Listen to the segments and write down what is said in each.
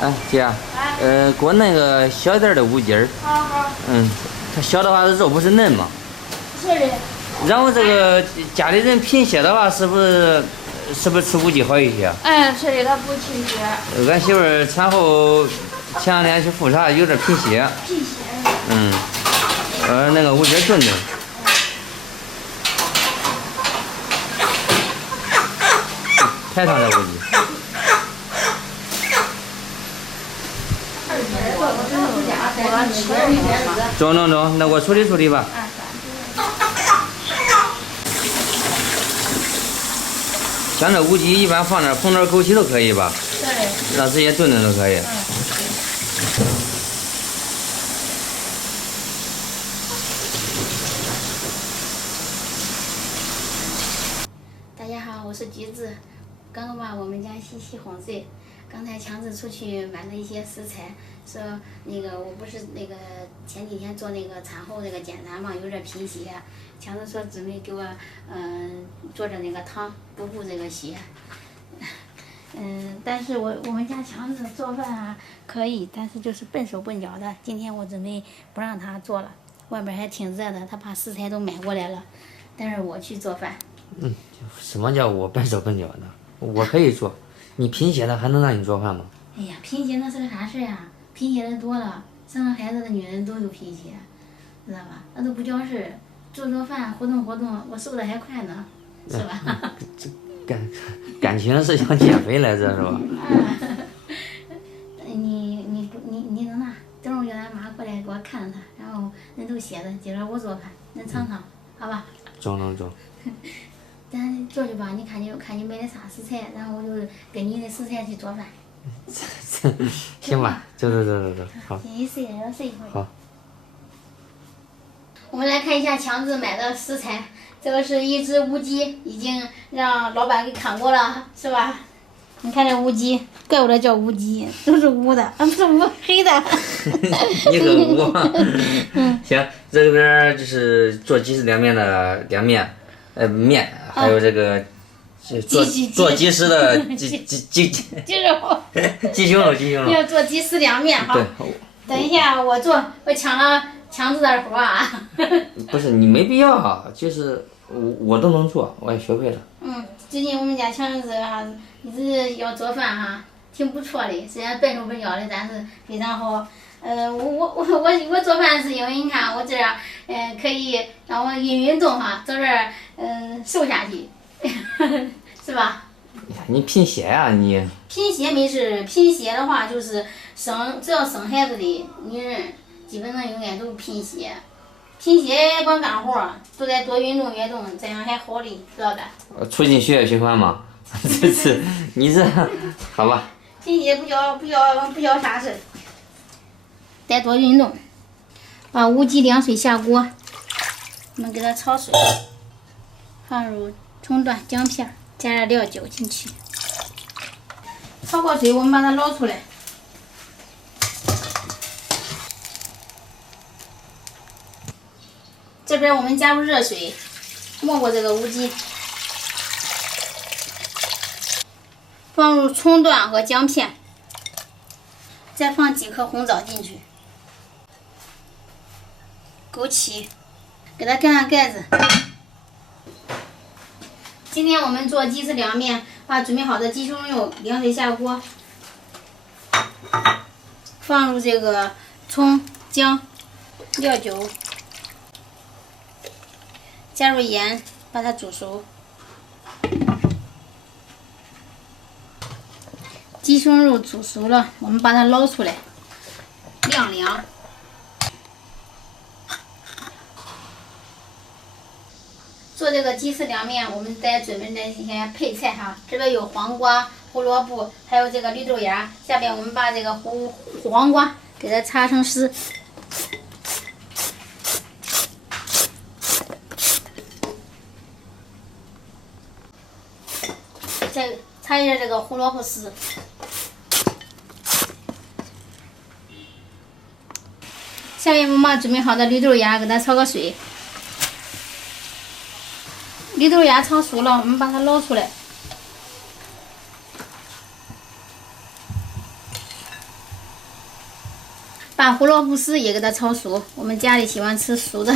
哎，姐，给我弄个小点儿的乌鸡儿。好。它小的话，肉不是嫩嘛。是的。然后这个家里人贫血的话，是不是吃乌鸡好一些？是的，它不贫血。俺媳妇儿产后前2天去复查，有点贫血。贫血。那个乌鸡炖炖。抬上这乌鸡。中，那我处理吧。像这乌鸡一般放点红点枸杞都可以吧？对。让直接炖都可以。大家好，我是橘子。刚刚把我们家西西哄睡。刚才强子出去买了一些食材，说那个我不是那个前几天做那个产后那个检查嘛，有点贫血。强子说准备给我做着那个汤补这个血。但是我们家强子做饭啊可以，但是就是笨手笨脚的。今天我准备不让他做了，外边还挺热的，他把食材都买过来了，但是我去做饭。什么叫我笨手笨脚的？我可以做。你贫血的还能让你做饭吗？哎呀，贫血那是个啥事呀？贫血的多了，生了孩子的女人都有贫血，知道吧？那都不叫事儿，做饭活动，我瘦的还快呢，是吧？感情是想减肥来着是吧？你能拿，等会儿叫俺妈过来给我看他，然后恁都歇着，今儿我做饭，恁尝尝，好吧？中。咱做去吧，你看你买的啥食材，然后我就跟你的食材去做饭。行吧，走，好。你睡要睡一会儿。好。我们来看一下强子买的食材，这个是一只乌鸡，已经让老板给看过了，是吧？你看这乌鸡，怪不得叫乌鸡，都是乌的，不是乌黑的。你个乌。行，这边就是做鸡丝凉面的凉面，面，还有这个做鸡丝的鸡肉。鸡胸肉。要做鸡丝凉面哈。对。等一下，我抢了强子的活啊。不是你没必要，就是我都能做，我也学会了。最近我们家强子啊，一直要做饭哈，挺不错的。虽然笨手笨脚的，但是非常好。我做饭是因为你看我这儿可以让我运动哈，早点瘦下去，是吧？你贫血呀你？贫血没事，贫血的话就是只要生孩子的女人，基本上应该都贫血。贫血光干活，都得多运动，这样还好的，知道吧？促进血液循环嘛。你这好吧？贫血不叫啥事，得多运动。把乌鸡凉水下锅，我们给它焯水，放入葱段、姜片，加点料酒进去。焯过水，我们把它捞出来。这边我们加入热水，没过这个乌鸡，放入葱段和姜片，再放几颗红枣进去，枸杞，给它盖上盖子。今天我们做鸡丝凉面，把准备好的鸡胸肉凉水下锅，放入这个葱、姜、料酒。加入盐，把它煮熟。鸡胸肉煮熟了，我们把它捞出来，晾凉。做这个鸡丝凉面，我们得准备的一些配菜哈。这边有黄瓜、胡萝卜，还有这个绿豆芽。下边我们把这个黄瓜给它擦成丝。再擦一下这个胡萝卜丝，下面我们把准备好的绿豆芽给它焯个水，绿豆芽焯熟了，我们把它捞出来，把胡萝卜丝也给它炒熟，我们家里喜欢吃熟的。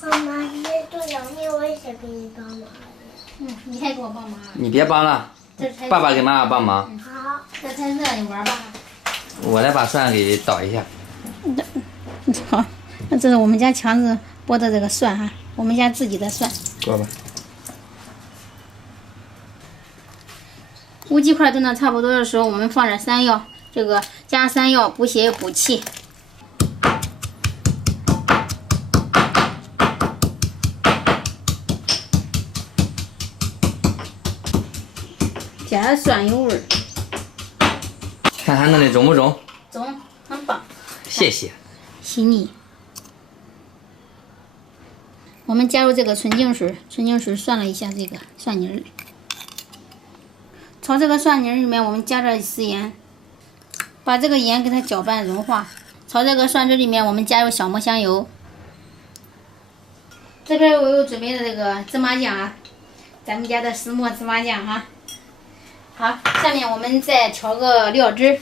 妈妈，你做凉面，我也想给你帮忙。你还给我帮忙啊？你别帮了，爸爸给妈妈帮忙。好。这太热，你玩吧。我来把蒜给捣一下。好，那这是我们家强子剥的这个蒜哈，我们家自己的蒜。过吧。乌鸡块炖的差不多的时候，我们放点山药，这个加山药补血补气。加点蒜有味儿。看看弄的中不中？中，很棒。谢谢。细腻。我们加入这个纯净水，纯净水涮了一下这个蒜泥儿。炒这个蒜泥儿里面，我们加点食盐，把这个盐给它搅拌融化。炒这个蒜汁里面，我们加入小磨香油。这边我又准备了这个芝麻酱啊，咱们家的石磨芝麻酱哈。好，下面我们再调个料汁儿，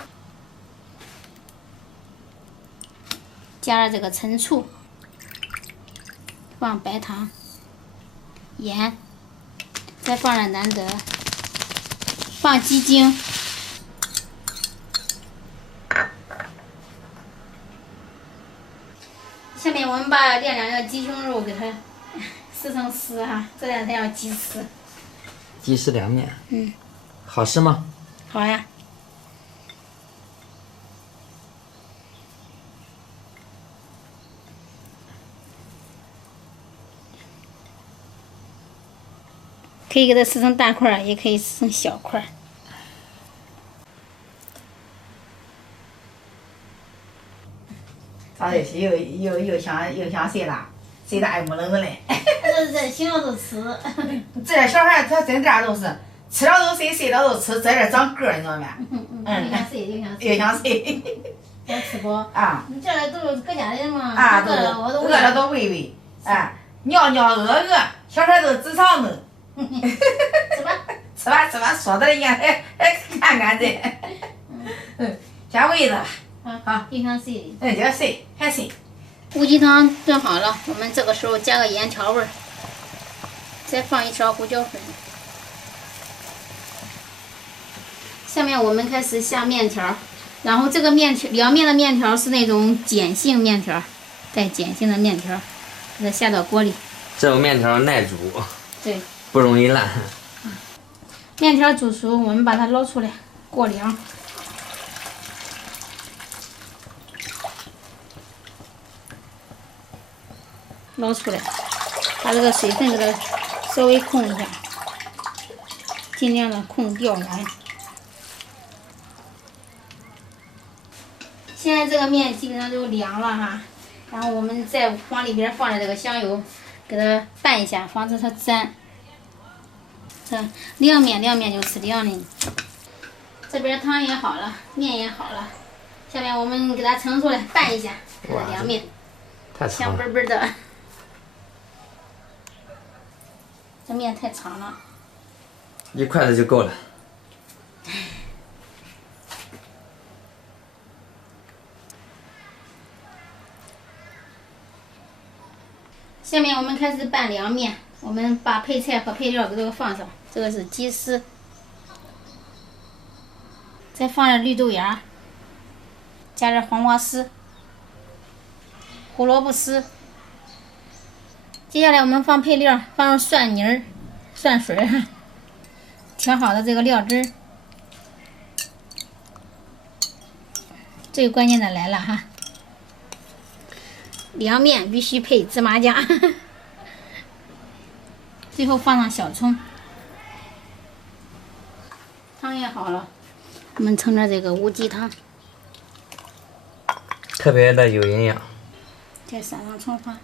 加了这个陈醋，放白糖、盐，再放点南德，放鸡精，下面我们把晾两个鸡胸肉给它撕成丝哈，这两天要鸡丝。鸡丝凉面。好吃吗？好呀。可以给它撕成大块儿，也可以撕成小块儿。炒这些又像谁啦？谁大也没冷嘞。这小时候吃。这小孩他真这样都是吃了都睡，睡了都吃，在这长个儿，你知道没？又像谁又像谁。又像谁？要吃饱。啊。你这都是搁家人嘛。啊，都饿了都喂喂。啊，尿尿饿，小孩都直肠子。吃吧。吃吧吃吧，说的一样，看看这。先喂着。好，又像谁的？叫谁？还谁？乌鸡汤炖好了，我们这个时候加个盐调味儿，再放一勺胡椒粉。下面我们开始下面条，然后这个面条凉面的面条是那种碱性面条，带碱性的面条，给它下到锅里。这种面条耐煮。对。不容易烂。面条煮熟，我们把它捞出来过凉。捞出来，把这个水分给它稍微控一下，尽量的控掉完。现在这个面基本上都凉了哈，然后我们再往里边放点这个香油，给它拌一下，防止它粘。这凉面就吃凉的。这边汤也好了，面也好了，下面我们给它盛出来拌一下这个凉面，香嘣嘣的。这面太长了，一筷子就够了。下面我们开始拌凉面，我们把配菜和配料给它放上。这个是鸡丝，再放点绿豆芽，加点黄瓜丝、胡萝卜丝。接下来我们放配料，放入蒜泥儿、蒜水儿，调好的这个料汁儿。最关键的来了哈，凉面必须配芝麻酱。最后放上小葱。汤也好了，我们盛点这个乌鸡汤，特别的有营养。再撒上葱花。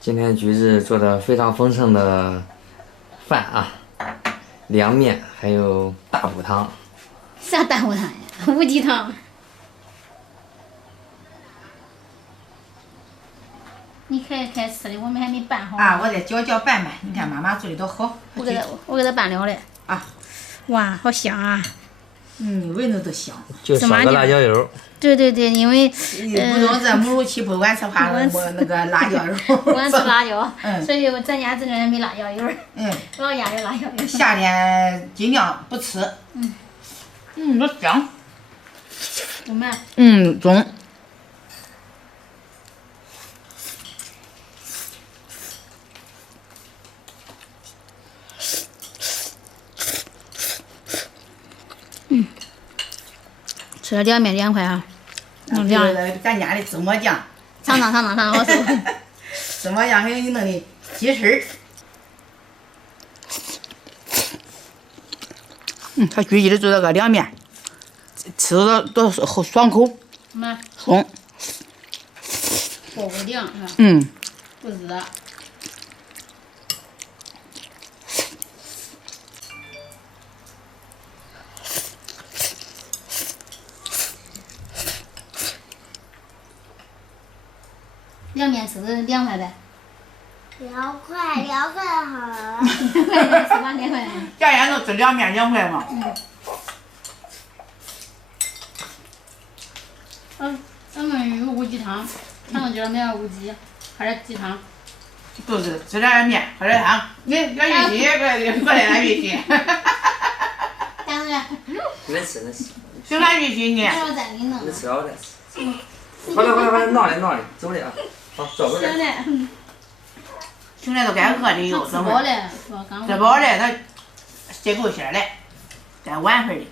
今天橘子做的非常丰盛的饭啊，凉面还有大补汤。啥大补汤呀？乌鸡汤。你开吃的，我们还没拌好。啊，我再搅搅拌拌，你看妈妈做的多好。我给它拌了嘞。啊。哇，好香啊！闻着都香。就少个辣椒油。对，因为不用这母乳期不管吃怕我那个辣椒油。不管吃辣椒，所以咱家这边没辣椒油。老家有辣椒油。夏天尽量不吃。多香。中没？中。吃了凉面凉快啊！咱家的芝麻酱。尝，好吃。芝麻酱还有你弄的鸡翅。他具体的做这个凉面，吃着多爽口。什么？松。不凉是吧？不热。凉面吃的凉快呗。凉快好了。吃吧凉快。家家都吃凉面凉快嘛。咱们有乌鸡汤，糖豆角没有乌鸡，喝点鸡汤。都是吃点面，喝点汤。俺玉溪，过来俺玉溪。干什么？能吃。行，俺玉溪呢？我再给你弄。能吃了我再吃。好了，闹嘞，走嘞啊！好，照顾点。现在都该饿的有，吃饱了，吃饱了，他接够馅了，再晚份的。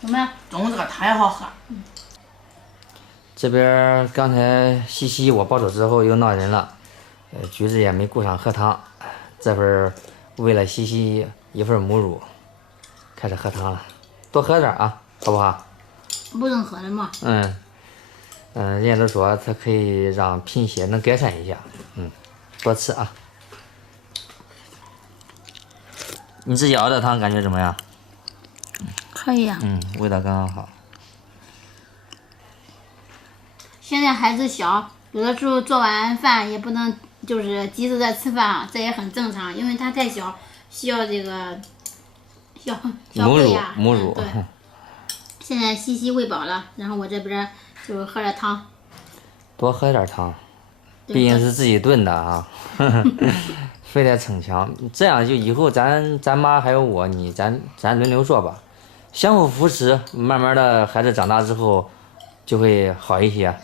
怎么样？中午这个汤也好喝。这边刚才西西我抱走之后又闹人了，橘子也没顾上喝汤，这份为了西西一份母乳，开始喝汤了，多喝点啊，好不好？不能喝的嘛。人家都说它可以让贫血能改善一下，多吃啊。你自己熬的汤感觉怎么样？可以啊。味道刚刚好。现在孩子小，有的时候做完饭也不能就是急着在吃饭啊，这也很正常，因为他太小，需要这个小喂呀。母乳。对。现在西西喂饱了，然后我这边就喝点汤。多喝点汤，毕竟是自己炖的啊，非得逞强，这样就以后咱妈还有我你咱轮流做吧，相互扶持，慢慢的孩子长大之后就会好一些。